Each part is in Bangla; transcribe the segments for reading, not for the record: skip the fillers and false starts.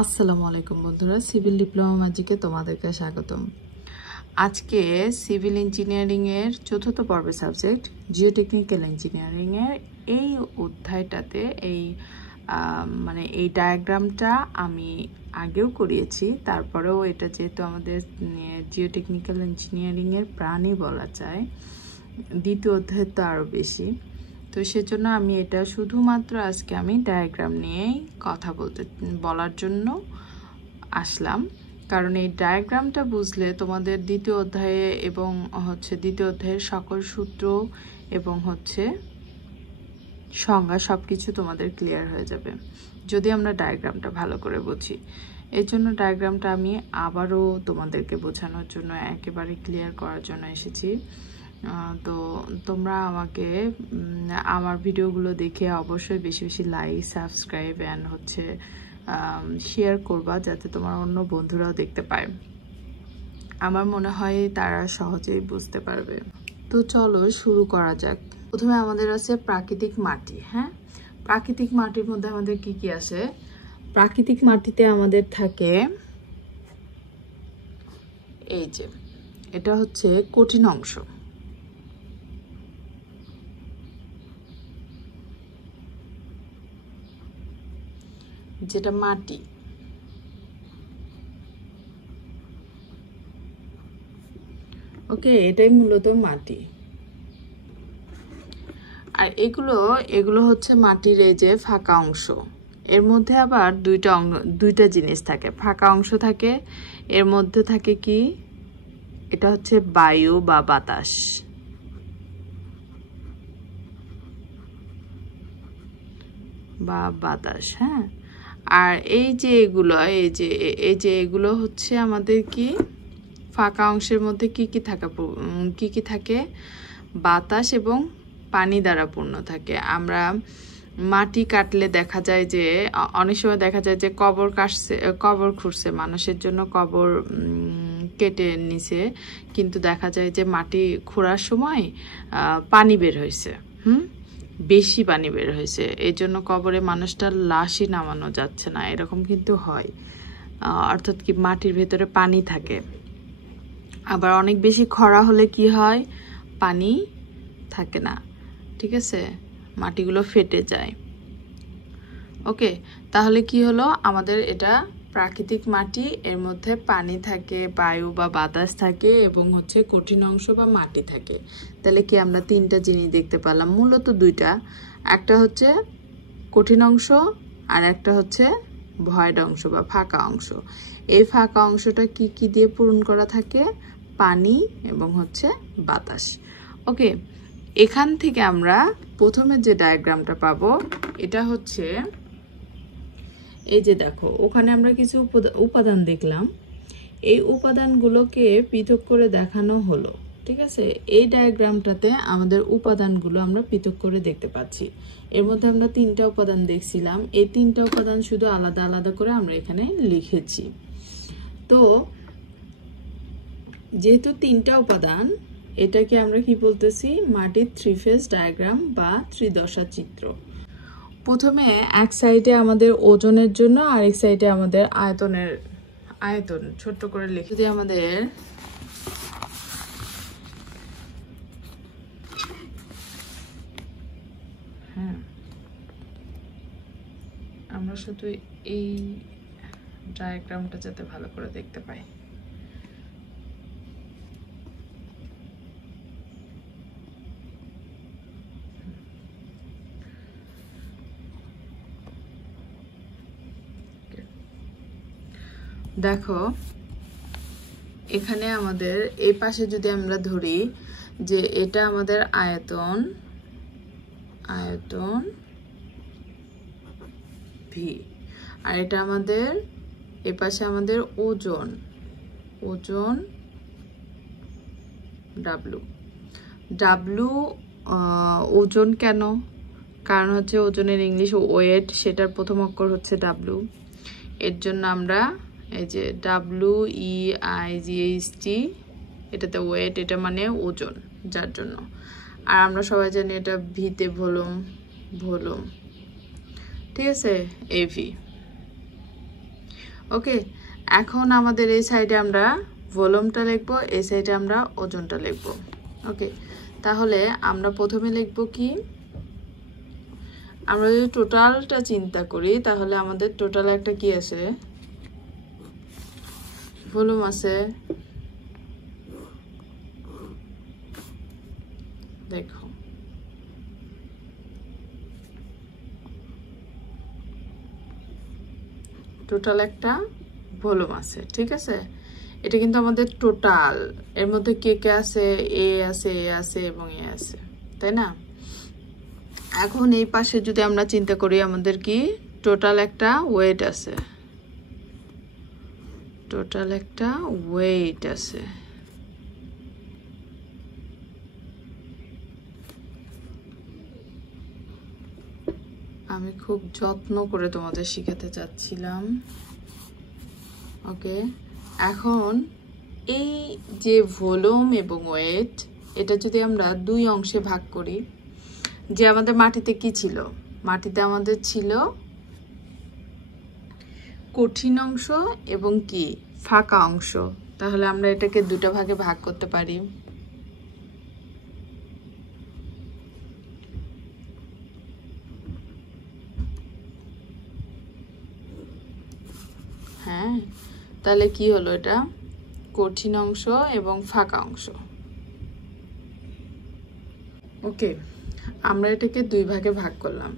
আসসালামু আলাইকুম বন্ধুরা, সিভিল ডিপ্লোমা ম্যাজিকে তোমাদেরকে স্বাগতম। আজকে সিভিল ইঞ্জিনিয়ারিংয়ের চতুর্থ পর্বের সাবজেক্ট জিওটেকনিক্যাল ইঞ্জিনিয়ারিংয়ের এই অধ্যায়টাতে এই ডায়াগ্রামটা আমি আগেও করিয়েছি। তারপরেও এটা যেহেতু আমাদের জিওটেকনিক্যাল ইঞ্জিনিয়ারিংয়ের প্রাণই বলা যায়, দ্বিতীয় অধ্যায় তো আরও বেশি, তো সেজন্য আমি এটা শুধুমাত্র আজকে আমি ডায়াগ্রাম নিয়েই কথা বলার জন্য আসলাম। কারণ এই ডায়াগ্রামটা বুঝলে তোমাদের দ্বিতীয় অধ্যায়ে এবং দ্বিতীয় অধ্যায়ের সকল সূত্র এবং সংজ্ঞা সব কিছু তোমাদের ক্লিয়ার হয়ে যাবে যদি আমরা ডায়াগ্রামটা ভালো করে বুঝি। এই জন্য ডায়াগ্রামটা আমি আবারও তোমাদেরকে বোঝানোর জন্য, একেবারে ক্লিয়ার করার জন্য এসেছি। তো তোমরা আমাকে আমার ভিডিওগুলো দেখে অবশ্যই বেশি বেশি লাইক, সাবস্ক্রাইব অ্যান্ড শেয়ার করবা, যাতে তোমার অন্য বন্ধুরাও দেখতে পায়। আমার মনে হয় তারা সহজেই বুঝতে পারবে। তো চলো শুরু করা যাক। প্রথমে আমাদের আছে প্রাকৃতিক মাটি। হ্যাঁ, প্রাকৃতিক মাটির মধ্যে আমাদের কি কি আছে? প্রাকৃতিক মাটিতে আমাদের থাকে এই যে, এটা হচ্ছে কঠিন অংশ, যেটা মাটি। ওকে, এটাই মূলত মাটি। আর এগুলো হচ্ছে মাটির এই যে ফাঁকা অংশ। এর মধ্যে আবার দুইটা জিনিস থাকে, ফাঁকা অংশ থাকে, এর মধ্যে থাকে কি, এটা হচ্ছে বায়ু বা বাতাস। হ্যাঁ, আর এই যে এগুলো হচ্ছে আমাদের কি, ফাঁকা অংশের মধ্যে কি কি থাকে? বাতাস এবং পানি দ্বারা পূর্ণ থাকে। আমরা মাটি কাটলে দেখা যায় যে, অনেক সময় দেখা যায় যে কবর খুঁড়ছে, মানুষের জন্য কবর কেটে নিছে, কিন্তু দেখা যায় যে মাটি খোঁড়ার সময় পানি বের হয়েছে, বেশি পানি বের হয়েছে, এই জন্য কবরে মানুষটার লাশই নামানো যাচ্ছে না, এরকম কিন্তু হয়। অর্থাৎ কি, মাটির ভেতরে পানি থাকে। আবার অনেক বেশি খরা হলে কি হয়, পানি থাকে না, ঠিক আছে, মাটিগুলো ফেটে যায়। ওকে, তাহলে কি হলো, আমাদের এটা প্রাকৃতিক মাটি, এর মধ্যে পানি থাকে, বায়ু বা বাতাস থাকে এবং কঠিন অংশ বা মাটি থাকে। তাহলে কি আমরা তিনটা জিনিস দেখতে পেলাম, মূলত দুইটা, একটা হচ্ছে কঠিন অংশ আর একটা হচ্ছে ভয়েড অংশ বা ফাঁকা অংশ। এই ফাঁকা অংশটা কি কি দিয়ে পূরণ করা থাকে? পানি এবং বাতাস। ওকে, এখান থেকে আমরা প্রথমে যে ডায়াগ্রামটা পাবো, এটা হচ্ছে এই যে দেখো, ওখানে আমরা কিছু উপাদান দেখলাম, এই উপাদানগুলোকে পৃথক করে দেখানো হলো, ঠিক আছে। এই ডায়াগ্রামটাতে আমাদের উপাদানগুলো আমরা পৃথক করে দেখতে পাচ্ছি। এর মধ্যে আমরা তিনটা উপাদান দেখছিলাম, এই তিনটা উপাদান শুধু আলাদা আলাদা করে আমরা এখানে লিখেছি। তো যেহেতু তিনটা উপাদান, এটাকে আমরা কি বলতেছি? মাটির 3 ফেজ ডায়াগ্রাম বা ত্রিদশা চিত্র। প্রথমে এক সাইডে আমাদের ওজনের জন্য, আরেক সাইডে আমাদের আয়তন ছোট্ট করে লিখে দিয়ে আমাদের আমরা শুধু এই ডায়াগ্রামটা যাতে ভালো করে দেখতে পাই। দেখো, এখানে আমাদের এই পাশে যদি আমরা ধরি যে এটা আমাদের আয়তন ভি, আর এটা আমাদের এই পাশে আমাদের ওজন ডাব্লু। ওজন কেন? কারণ ওজনের ইংলিশ ওয়েট, সেটার প্রথম অক্ষর হচ্ছে ডাব্লু। এর জন্য আমরা এই যে WEIGHT, এটাতে ওয়েট, এটা মানে ওজন, যার জন্য। আর আমরা সবাই জানি এটা ভিতে ভলিউম, ঠিক আছে, এভি। ওকে, এখন আমাদের এই সাইডে আমরা ভলিউমটা লিখব, এই সাইডে আমরা ওজনটা লিখব। ওকে, তাহলে আমরা প্রথমে লিখব কি, আমরা যদি টোটালটা চিন্তা করি তাহলে আমাদের টোটাল একটা কি আছে, ভলিউম আছে। দেখো টোটাল একটা ভলিউম আছে, ঠিক আছে? এটা কিন্তু আমাদের টোটাল, এর মধ্যে কে কে আছে, এ আছে, এ আছে এবং এ আছে, তাই না? এখন এই পাশে যদি আমরা চিন্তা করি, আমাদের কি টোটাল একটা ওয়েট আছে, টোটাল একটা ওয়েট আছে। আমি খুব যত্ন করে তোমাদের শিখাতে চাচ্ছিলাম। ওকে, এখন এই যে ভলিউম এবং ওয়েট, এটা যদি আমরা দুই অংশে ভাগ করি, যে আমাদের মাটিতে কি ছিল, মাটিতে আমাদের ছিল কঠিন অংশ এবং কি ফাঁকা অংশ। তাহলে আমরা এটাকে দুটো ভাগে ভাগ করতে পারি। হ্যাঁ, তাহলে কি হলো, এটা কঠিন অংশ এবং ফাঁকা অংশ। ওকে, আমরা এটাকে দুই ভাগে ভাগ করলাম।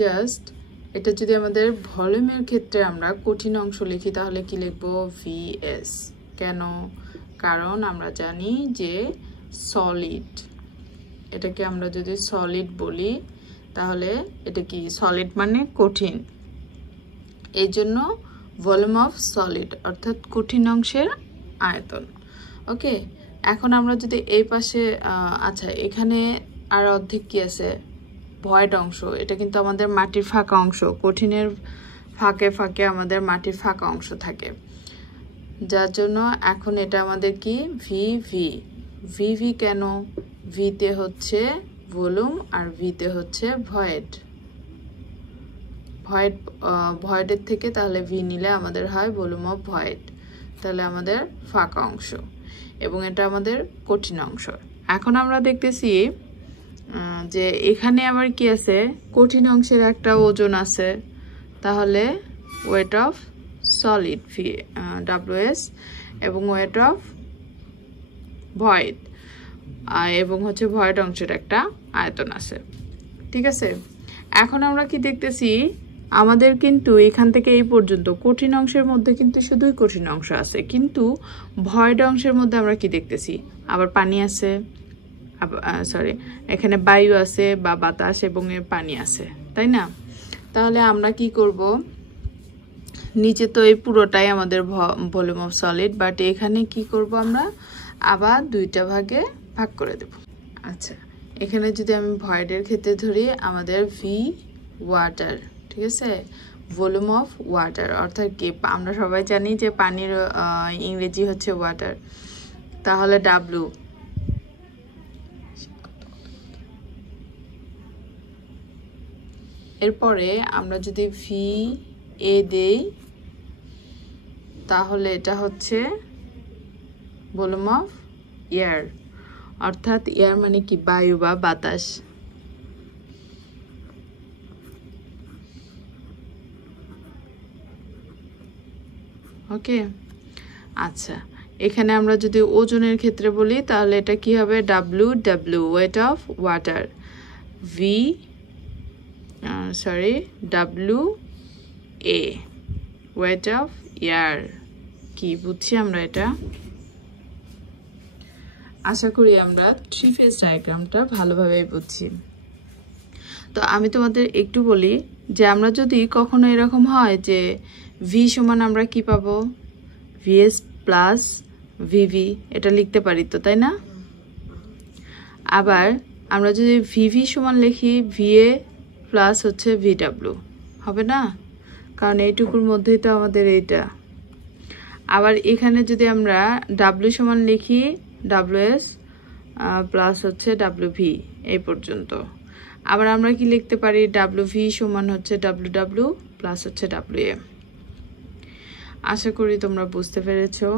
জাস্ট এটা যদি আমাদের ভলিউমের ক্ষেত্রে আমরা কঠিন অংশ লিখি তাহলে কি লিখব, ভিএস। কেন? কারণ আমরা জানি যে সলিড, এটাকে আমরা যদি সলিড বলি তাহলে এটা কি, সলিড মানে কঠিন, এই জন্য ভলিউম অফ সলিড অর্থাৎ কঠিন অংশের আয়তন। ওকে, এখন আমরা যদি এই পাশে আচ্ছা, এখানে আর অর্ধেক কি আছে, ভয়েড অংশ। এটা কিন্তু আমাদের মাটির ফাঁকা অংশ, কঠিনের ফাঁকে ফাঁকে আমাদের মাটির ফাঁকা অংশ থাকে, যার জন্য এখন এটা আমাদের কি, ভিভি। ভিভি কেন? ভিতে হচ্ছে ভলিউম আর ভিতে হচ্ছে ভয়েড। ভয়েডের থেকে তাহলে ভি নিলে আমাদের হয় ভলিউম অফ ভয়েড, তাহলে আমাদের ফাঁকা অংশ, এবং এটা আমাদের কঠিন অংশ। এখন আমরা দেখতেছি যে এখানে আবার কি আছে, কঠিন অংশের একটা ওজন আছে, তাহলে weight of solid V W S, এবং ওয়েট অফ ভয়েড এবং হচ্ছে ভয়েড অংশের একটা আয়তন আছে, ঠিক আছে? এখন আমরা কি দেখতেছি, আমাদের কিন্তু এখান থেকে এই পর্যন্ত কঠিন অংশের মধ্যে কিন্তু শুধুই কঠিন অংশ আছে, কিন্তু ভয়েড অংশের মধ্যে আমরা কি দেখতেছি, আবার পানি আছে, সরি এখানে বায়ু আছে বা বাতাস এবং এর পানি আছে, তাই না? তাহলে আমরা কি করব, নিচে তো এই পুরোটাই আমাদের ভলিউম অফ সলিড, বাট এখানে কি করব, আমরা আবার দুইটা ভাগে ভাগ করে দেব। আচ্ছা, এখানে যদি আমি ভয়েডের ক্ষেত্রে ধরি, আমাদের ভি ওয়াটার, ঠিক আছে? ভলিউম অফ ওয়াটার অর্থাৎ কি, আমরা সবাই জানি যে পানির ইংরেজি হচ্ছে ওয়াটার, তাহলে ডাব্লু। এরপরে আমরা যদি ভি এ দেই তাহলে এটা হচ্ছে ভলিউম অফ এয়ার, অর্থাৎ এয়ার মানে কি, বায়ু বা বাতাস। ওকে, আচ্ছা, এখানে আমরা যদি ওজনের ক্ষেত্রে বলি তাহলে এটা কি হবে, W W weight of water, V W A weight of air. কি বুঝছি আমরা এটা? আশা করি আমরা থ্রি ফেজ ডায়াগ্রামটা ভালোভাবেই বুঝছি। তো আমি তোমাদের একটু বলি যে আমরা যদি কখনো এরকম হয় যে ভি সমান আমরা কি পাবো, ভিএস প্লাস ভিভি, এটা লিখতে পারি তো, তাই না? আবার আমরা যদি ভিভি সমান লিখি ভিএ প্লাস হচ্ছে ভিডাব্লিউ, হবে না? কারণ এইটুকুর মধ্যেই তো আমাদের এইটা। আবার এখানে যদি আমরা ডাব্লিউ সমান লিখি ডাব্লিউএস প্লাস হচ্ছে ডাব্লিউভি, এই পর্যন্ত। আবার আমরা কি লিখতে পারি, ডাব্লিউভি সমান হচ্ছে ডাব্লিউডাব্লিউ প্লাস হচ্ছে ডাব্লিউএ। আশা করি তোমরা বুঝতে পেরেছো।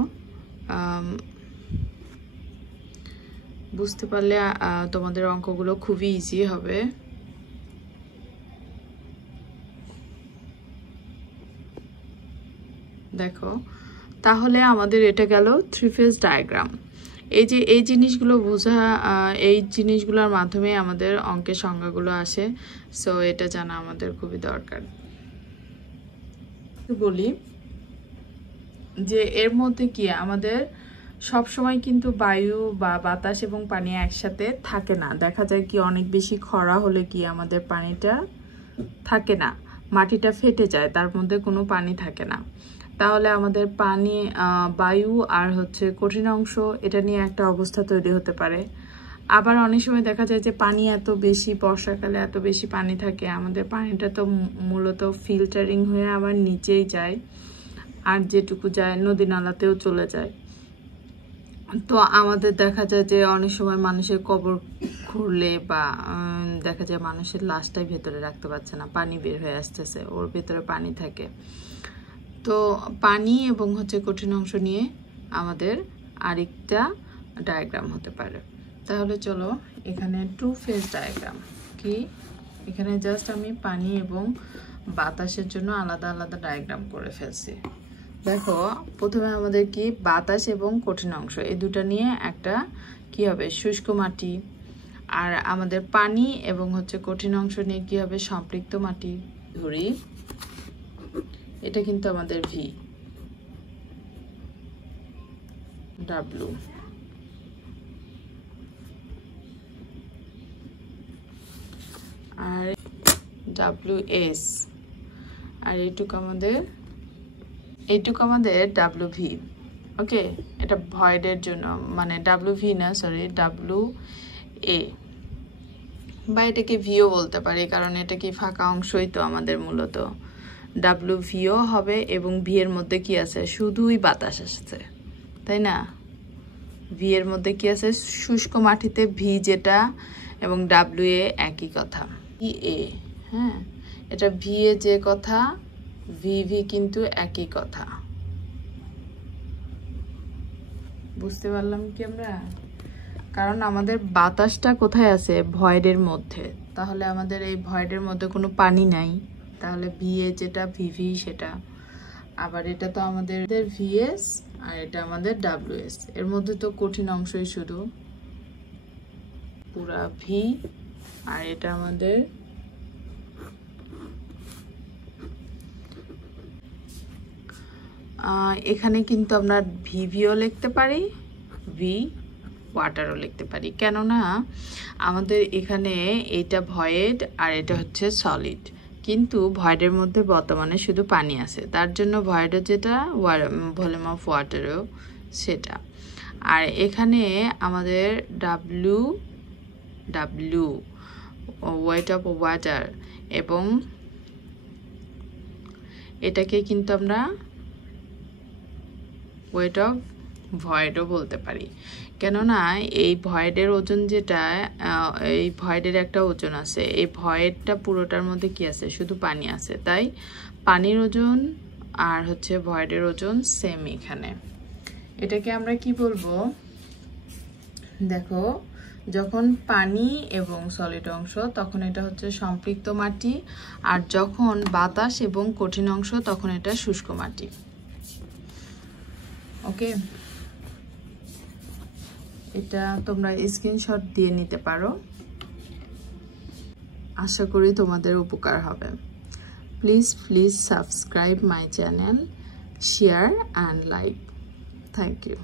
বুঝতে পারলে তোমাদের অঙ্কগুলো খুবই ইজি হবে। দেখো, তাহলে আমাদের এটা গেল 3 ফেজ ডায়াগ্রাম। এই যে এই জিনিসগুলো বোঝা, এই জিনিসগুলোর মাধ্যমে আমাদের অঙ্কের সংজ্ঞাগুলো আসে। সো এটা জানা আমাদের খুবই দরকার। বলি যে এর মধ্যে কি আমাদের সব সময় কিন্তু বায়ু বা বাতাস এবং পানি একসাথে থাকে না। দেখা যায় কি অনেক বেশি খরা হলে কি আমাদের পানিটা থাকে না, মাটিটা ফেটে যায়, তার মধ্যে কোনো পানি থাকে না। তাহলে আমাদের পানি, বায়ু আর হচ্ছে কঠিন অংশ, এটা নিয়ে একটা অবস্থা তৈরি হতে পারে। আবার অনেক সময় দেখা যায় যে পানি এত বেশি, বর্ষাকালে এত বেশি পানি থাকে, আমাদের পানিটা তো মূলত ফিল্টারিং হয়ে আবার নিচেই যায়, আর যেটুকু যায় নদী নালাতেও চলে যায়। তো আমাদের দেখা যায় যে অনেক সময় মানুষের কবর খুঁড়লে বা দেখা যায় মানুষের লাশটাই ভেতরে রাখতে পারছে না, পানি বের হয়ে আসতেছে, ওর ভেতরে পানি থাকে। তো পানি এবং হচ্ছে কঠিন অংশ নিয়ে আমাদের আরেকটা ডায়াগ্রাম হতে পারে। তাহলে চলো এখানে 2 ফেজ ডায়াগ্রাম কি, এখানে জাস্ট আমি পানি এবং বাতাসের জন্য আলাদা আলাদা ডায়াগ্রাম করে ফেলছি। দেখো, প্রথমে আমাদের কি বাতাস এবং কঠিন অংশ, এই দুটো নিয়ে একটা কি হবে শুষ্ক মাটি, আর আমাদের পানি এবং হচ্ছে কঠিন অংশ নিয়ে কি হবে সম্পৃক্ত মাটি। ধরি এটা কিন্তু আমাদের ভি, ডাব্লু, আর ডাব্লু এস, আর এইটুকু আমাদের ডাব্লু ভি। ওকে, এটা ভয়েডের জন্য, মানে ডাব্লু ভি না, সরি ডাব্লু এ, বা এটাকে ভিও বলতে পারি, কারণ এটা কি ফাঁকা অংশই তো আমাদের মূলত। ডাব্লু ভিও হবে এবং ভি এর মধ্যে কি আছে, শুধুই বাতাস আসছে, তাই না? ভি এর মধ্যে কি আছে, শুষ্ক মাটিতে ভি যেটা এবং ডাব্লু এ একই কথা, ভি এ। হ্যাঁ, এটা ভি এ যে কথা, ভি ভি কিন্তু একই কথা। বুঝতে পারলাম কি আমরা? কারণ আমাদের বাতাসটা কোথায় আছে, ভয়েডের মধ্যে। তাহলে আমাদের এই ভয়েডের মধ্যে কোনো পানি নাই, তাহলে ভিএ যেটা ভিভি সেটা। আবার এটা তো আমাদের ভিএস, আর এটা আমাদের ডাব্লিউএস, এর মধ্যে তো কঠিন অংশই শুধু পুরা ভি, আর এটা আমাদের এখানে কিন্তু আমরা ভিভিও লিখতে পারি, ভি ওয়াটারও লিখতে পারি, কেননা আমাদের এখানে এটা ভয়েড আর এটা হচ্ছে সলিড, কিন্তু ভয়েডের মধ্যে বর্তমানে শুধু পানি আছে, তার জন্য ভয়েডের যেটা ভলিউম অফ ওয়াটারও সেটা। আর এখানে আমাদের ডাব্লু ওয়েট অফ ওয়াটার, এবং এটাকে কিন্তু আমরা ওয়েট অফ ভয়েডও বলতে পারি, কেননা এই ভয়েডের ওজন যেটা, এই ভয়েডের একটা ওজন আছে, এই ভয়েডটা পুরোটার মধ্যে কি আছে, শুধু পানি আছে, তাই পানির ওজন আর হচ্ছে ভয়েডের ওজন সেম এখানে। এটাকে আমরা কি বলবো, দেখো যখন পানি এবং সলিড অংশ তখন এটা হচ্ছে সম্পৃক্ত মাটি, আর যখন বাতাস এবং কঠিন অংশ তখন এটা শুষ্ক মাটি। ওকে, এটা তোমরা স্ক্রিনশট দিয়ে নিতে পারো, আশা করি তোমাদের উপকার হবে। Please subscribe my channel, share and like. Thank you.